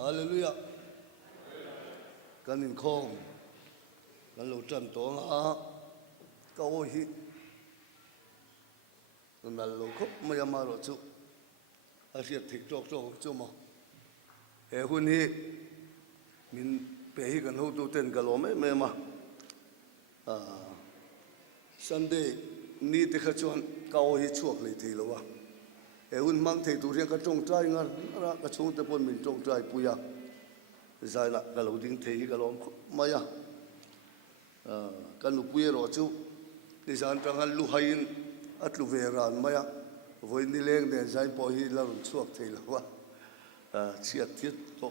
Hallelujah. Kan in khong kan lo tran to nga ka o hi kan lo khop ma ya ma ro chu a riat thik tok tok chu ma he hun hi min pe hi kan ho tu ten ka lo me ma Sunday ni te kha chuan ka o hi chuak le thei lo wa he hun mang thei tu riang ka tong trai ngar ra ka chung te pon min tong trai puya zai la ka lo ding thei hi ka lo ma ya kan lu puye ro chu ni san tang lu hain at lu ve ran ma ya voi ni leng de zai po hi la chuak thei lo wa chiat tiat to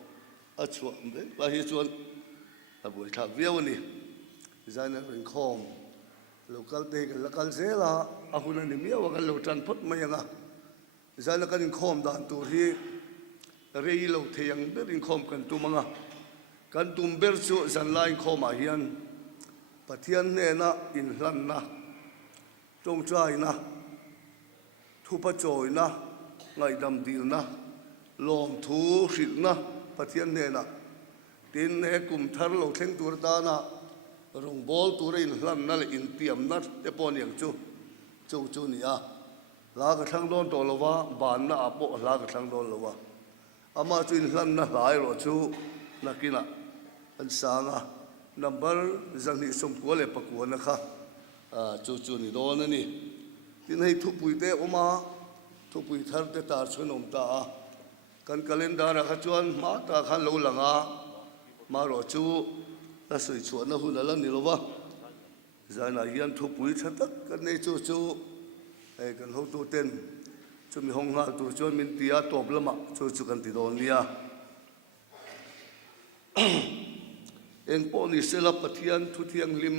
a chuak me ba hi chuan a boi tha viau ni zai na ring khom local te kan la kal zela a hun ni mi wa kan lo tran phot ma yanga zai la kan khom dan tu hi rei lo theyang be ring khom kan tu manga kan tum ber chu zan lai khom a hian pathian ne na in hlan na tong trai na thu pa choi na ngai dam dil na lom thu hril na pathian ne na tin ne kum thar lo thleng tur ta na rong bol tur in hlan na le in tiam na te pon yang chu ni a la ka thang don to lo wa ban na apo la ka thang don lo wa ama chu in hlan na lai ro chu nakina an sanga number zang ni som ko le pakwa na kha chu ni don ani tin hei thu pui te oma thu pui thar te tar chun om ta kan calendar kha chuan ma ta khan lo langa ma ro chu la sui chuan na hun la ni lo wa zana hian thu pui thatak kan nei chu ei kan ho tu ten chu mi hong ha tu chuan min tia top lama chu kan ti don nia eng po ni sela pathian thu thiang lim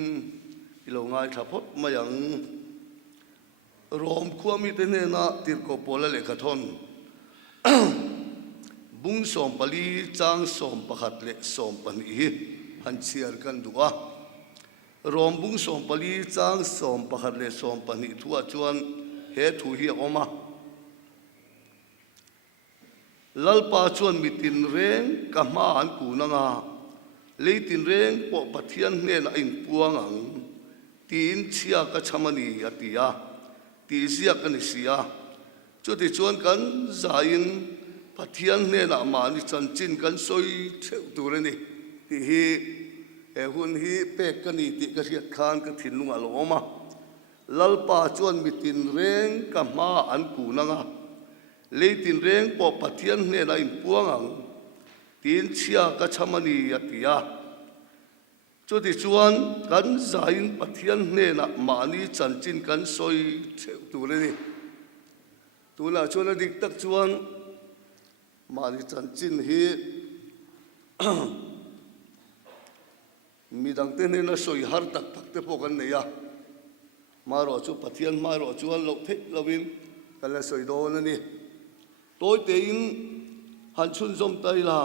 ilo ngai tha phot mayang rom khuami te ne na tir ko pola le ka thon bung som pali chang som pakhat le som pani hi han chiar kan duwa rom bung som pali chang som pakhat le som pani thua chuan he thu hi oma lalpa chuan mitin reng ka ma an ku na nga leitin reng po pathian ne na in puang ang tin chia ka chamani atia ti zia kan sia chu ti chuan kan zain pathian ne na ma ni chan chin kan soi theu tur ni ti hi e hun hi pe kan ni ti ka riat khan ka thin lunga lo ma lalpa chuan mitin reng ka ma an ku na nga leitin reng po pathian ne na in puang ang tin chia ka chamani atia chu ti chuan kan zain pathian ne na ma ni chan chin kan soi theu tur ni tu la chuan dik tak chuan ma ni chan chin hi mi dang te ne na soi har tak te po kan ne ya ma ro chu pathian ma ro chuan lo the lovin kan la soi do na ni toy te in han chun zom tai la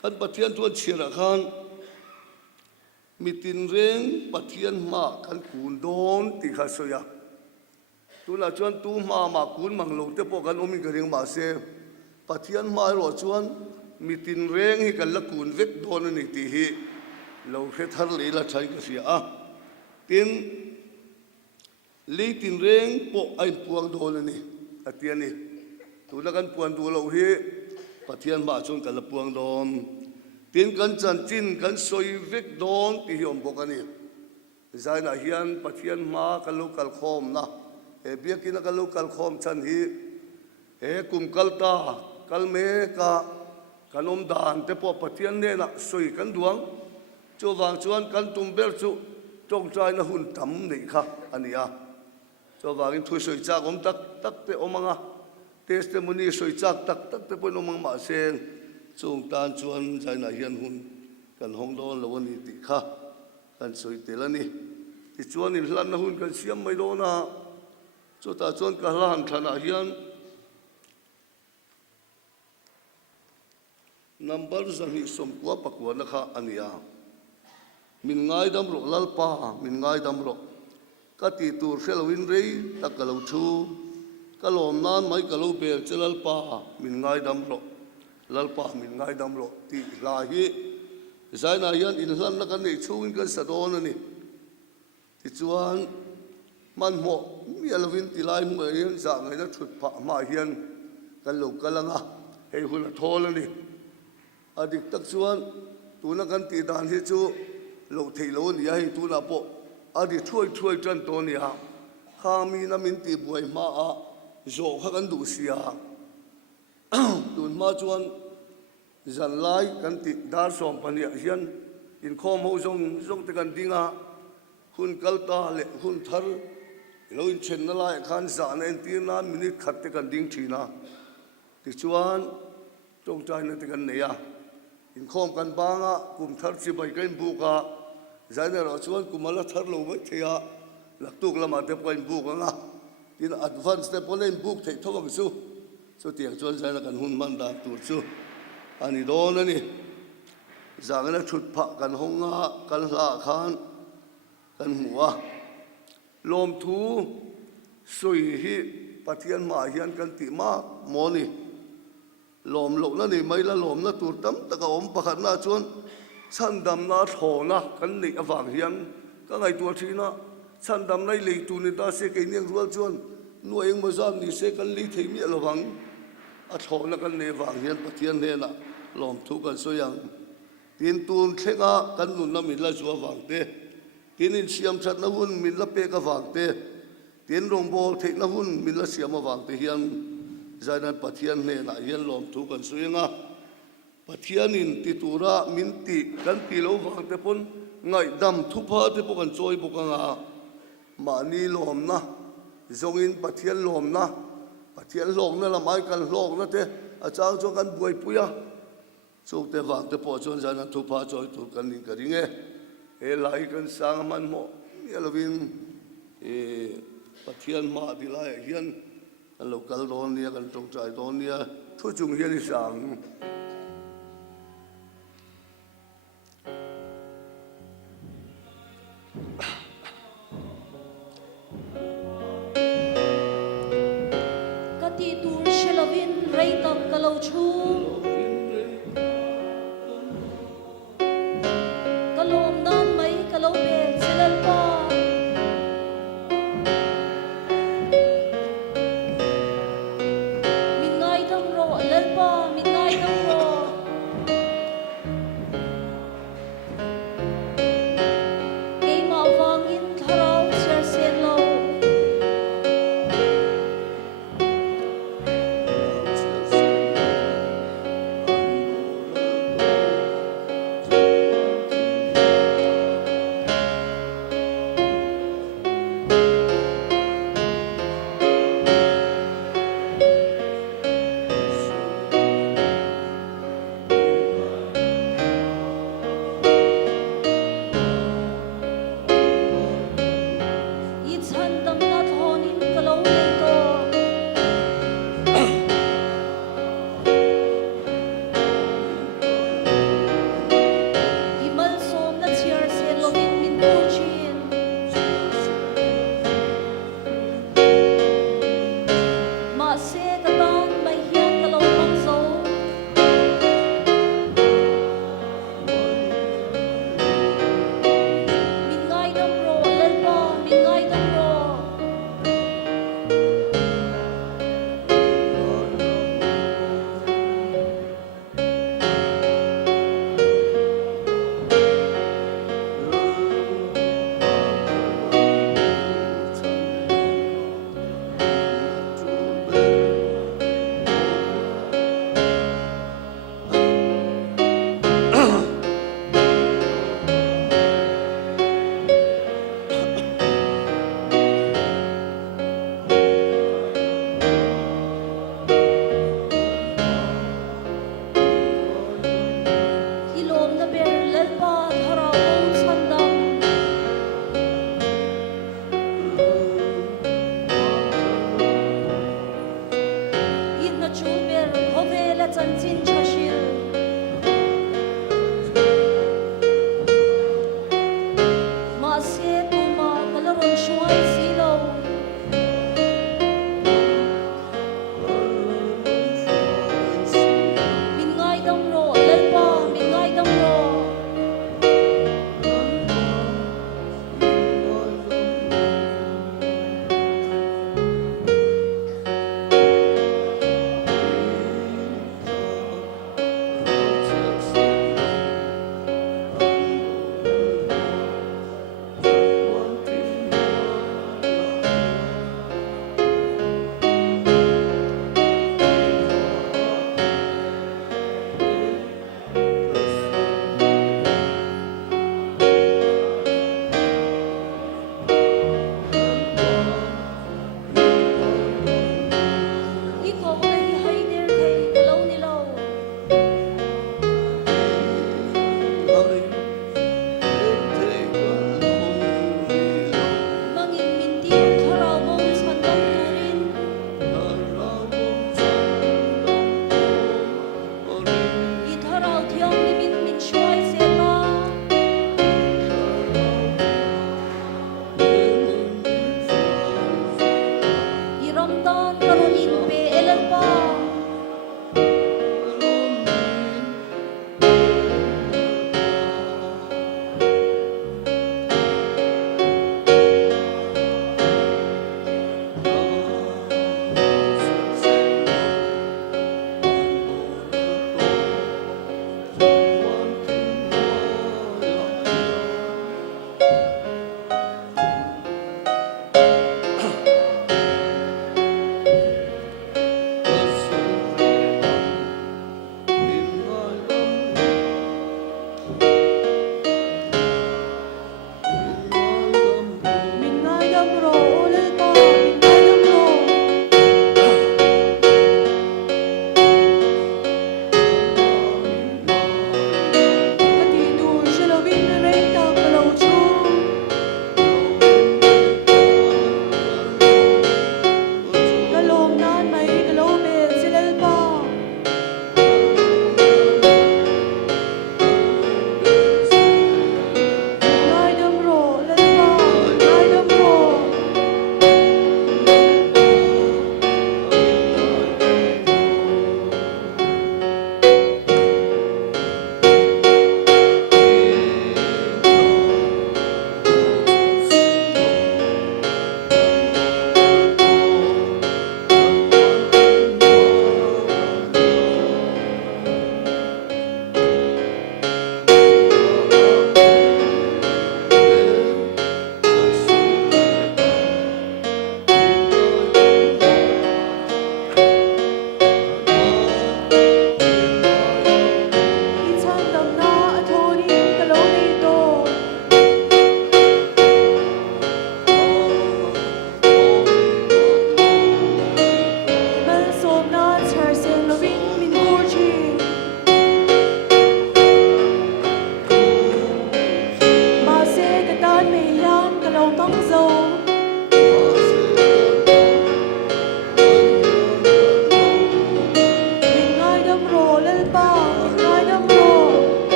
kan pathian chuan chira khan mitin reng pathian ma kan kun don ti kha soya tu la chuan tu ma kun mang lo te po kan omi ka ring ma se pathian ma ro chuan mitin reng hi kan la kun vek don ani ti hi lo khe thar le la thai ka sia a tin leitin reng po ai puang don ani atiani tu la kan puan du lo hi pathian ma chuan kan la puang don tin kan chan chin kan soi vek don ti hi om bok ani zaina hian pathian ma kan lo kal khom na e biakina kan lo kal khom chan hi e kum kalta kalme ka kanom dan te po pathian ne na soi kan duang chu wang chuan kan tum ber chu tong trai na hun tam nei kha ania chu wangin thui soi cha om tak te omanga testimony soi chak tak te pon omang ma sen chung tan chuan zaina hian hun kan hong don lo ni ti kha kan soi telani ti chuan in hlan na hun kan siam mai do na chu ta chuan ka hlan thana hian number zangi som kwa pakwa na kha ania min ngai dam ro lalpa min ngai dam ro ka ti tur helwin rei takalo thu kalom nan mai kalo bel chelal pa min ngai dam ro lalpa min ngai dam lo ti la hi zaina hian in hlan na kan nei chungin kan sadon ani ti chuan man mo mi alwin ti lai mu hian za ngai na thut pha ma hian kan lo kalanga hei hula thol ani adik tak chuan tuna kan ti dan hi chu lo thei lo ni hi tuna po adi thuai tran to ni ha kha mi na min ti buai ma a zo kha kan du sia tun ma chuan zan lai kan ti dar som pania hian in khom ho zong te kan dinga hun kalta le hun thar lo in chen na lai khan za na en ti na minute khat te kan ding thina ti chuan tong chai na te kan ne ya in khom kan banga kum thar chi bai kan bu ka zaina ro chuan kumala thar lo mai thea laktuk lama te point book anga in advance te polen book thei thawang chu so tiang chuan zaina kan hun man da tur chu ani don ani zangana thut pha kan honga kan la khan kan huwa lom thu sui hi pathian ma hian kan ti ma moni lom lo na ni mai la lom na tur tam taka om pakhat na chuan chan dam na thona kan nei awang hian ka ngai tu thina chan dam nai lei tu ni ta se ke niang rual chuan nuaing ma zam ni se kan li thei mi alawang a thona kan nei wang hian pathian ne na lom thu kan so yang tin tun thlenga kan nun na min la chuwa wang te tin in siam that na hun min la pe ka wang te tin rong bol thei na hun min la siam wang te hian zainan pathian ne na hian lom thu kan so yanga pathian in ti tura min ti kan ti lo wang te pon ngai dam thu pha te po kan choi bu ka nga mani lom na zongin pathian lom na pathian lom na la mai kan lom na te a chang cho kan buai puya chu te wang te po chon zainan thu pha choi tu kan ning ka ringe e lai kan sang man mo yelwin e pathian ma di lai hian kan lo kal don nia kan tong chai don nia thu chung hian i sang kati tur shelovin reitam kalau chu kalom nan mai kalau ben silal pa min ngai dam ro lal pa min ngai dam ro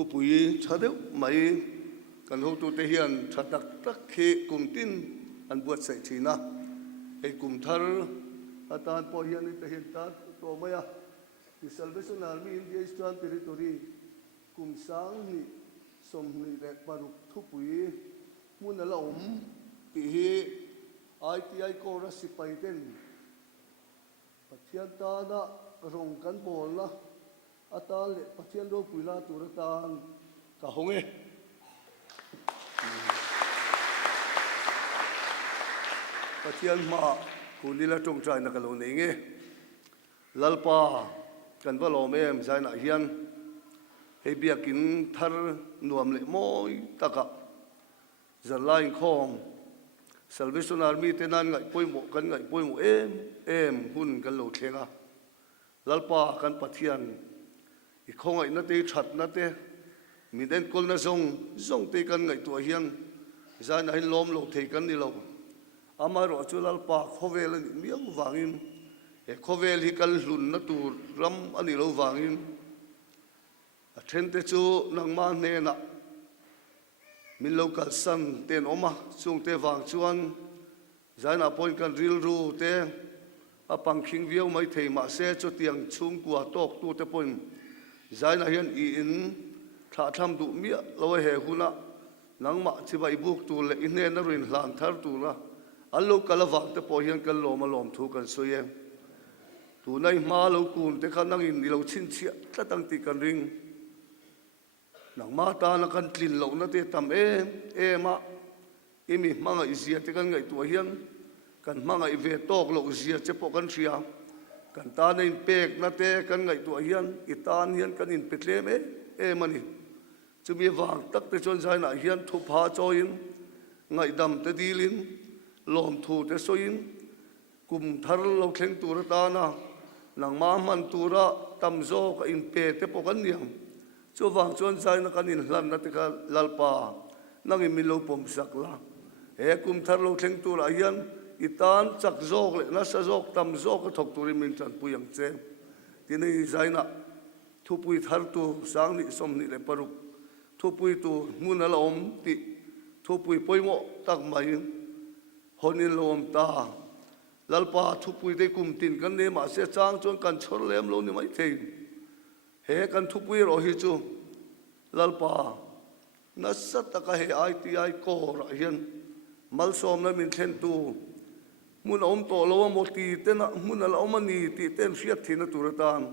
thu bùi cha đéo mấy cần hô tu tế hiền cha đặc tắc khi cùng tin anh buat sai chi na ai cùng thar atan po hiền ni tế hiền ta to maya the Salvation Army India Eastern Territory cùng sáng ni som ni le paruk thu bùi mun ala ti hi ITI Chorus sipai ten pathian ta na rong kan bol na ata le pathian ro puila turatan ka honge pathian ma kunila tong trai na kalo nge lalpa kan ba lo mem sai na hian he biakin thar nuam le moi taka zalain khom Salvation Army tenan ngai poimo kan ngai poimo em hun kan lo thlenga lalpa kan pathian i khongai na te that na te mi den kol na zong te kan ngai to hian zan ai lom lo thei kan ni lo amaro chu lalpa khovel ni miang wangin e khovel hi kal hlun na tur ram ani lo wangin a then te chu nangma ne na min local san ten oma chung te wang chuan zaina point kan ril ru te a pangkhing viau mai thei ma se chu tiang chung kwa tok tu te point zaina hian I in tha tham du mi lo he huna nangma chibai buk tu le in ne na rin hlan thar tu la allo kala wang te po hian kan lom alom thu kan soye tu nai ma lo kun te khan nang in ni lo chin chia tlatang ti kan ring nang mata na kan tlin lo na te tam ma imi manga izia te kan ngai tu hian kan manga I ve tok lo zia che po kan ria kan ta nei pek na te kan ngai tu hian I tan hian kan in petlem mani chumi wang tak te chon zai na hian thu pha choin ngai dam te dilin lom thu te soin kum thar lo thleng tur ta na nang ma man tura tam zo ka in pe te po kan niam cho vang chuan zai na kan in hlan na te ka lalpa nang in min lo pom sak la he kum thar lo thleng tur a hian I tan chak zok le na sa zok tam zok ka thok turin min chan puyang che ti nei zai na thu pui thar tu sang ni som ni le paruk thu pui tu mun ala om ti thu pui poimo tak mai honin lom ta lalpa thu pui te kum tin kan ne ma se chang chon kan chor lem lo ni mai thei he kan thu pui ro hi chu lalpa na sat ka he ITI ko ra hian mal som na min thlen tu mun om to lo mo ti te na mun ala om ni ti ten riat thina turatan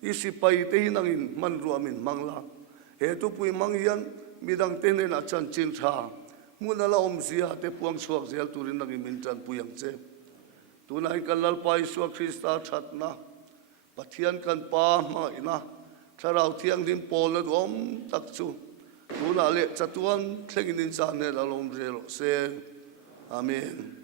isi pai te hinang in man ruamin mangla he tu pui mang hian midang te ne na chan chin tha mun ala om zia te puang suak zel turin nang min chan puyang che tunai kan lalpa Isua Krista thatna pathian kan pa ma ina tharau thiang lim pol na om tak chu tuna le chatuan thlengin in chan ne la lom relo se amen